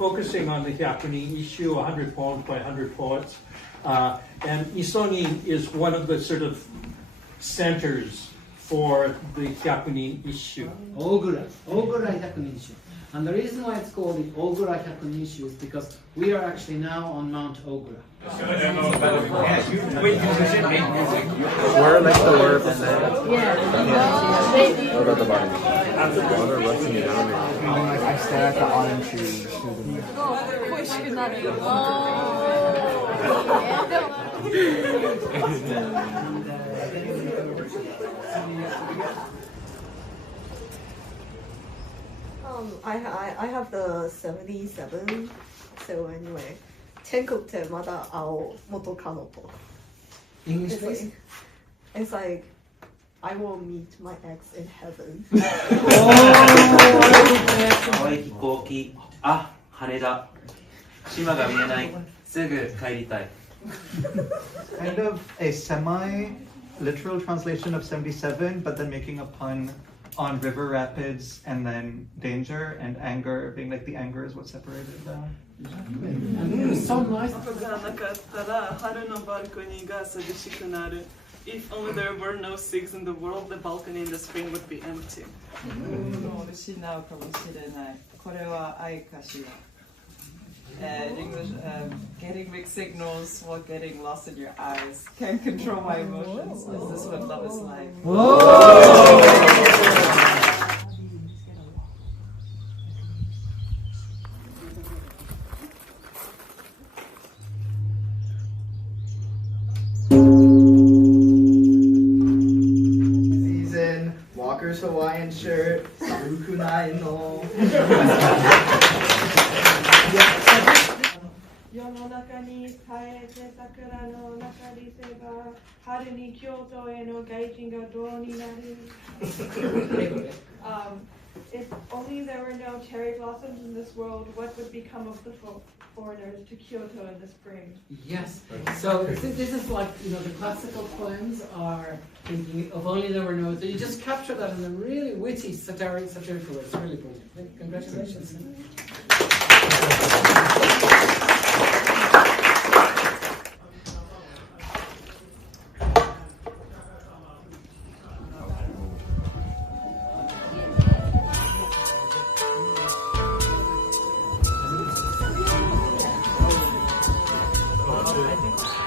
focusing on the Hyakunin Issue, 100 poems by 100 poets. And Nison-in is one of the sort of centers for the Hyakunin Issue. Ogura Hyakunin Issue. And the reason why it's called the Ogura Hyakunin Issue is because we are actually now on Mount Ogura. Where like the word and then Yeah. what about the body? Water rushing down it. I stare at the autumn trees. I have the 77. So anyway, ten국te mada ao moto kanoto. English, please. It's like I will meet my ex in heaven. 青い飛行機、あ、羽田。島が見えない。すぐ帰りたい。 Kind of a semi-literal translation of 77, but then making a pun on river rapids and then danger and anger, being like the anger is what separated them. So nice. If only there were no seas in the world, the balcony in the spring would be empty. 失うかもしれない。これは愛かしら。English, getting mixed signals while getting lost in your eyes. Can't control my emotions. Is this what love is like? Season, Walker's Hawaiian shirt, Sarukunai no. 世の中に生えて桜の中にせば春に京都への外人がどうになる If only there were no cherry blossoms in this world, what would become of the foreigners to Kyoto in the spring? Yes. So this is like, you know, the classical poems are thinking of only there were no. So you just capture that in a really witty, satirical way. It's really brilliant. Congratulations. I think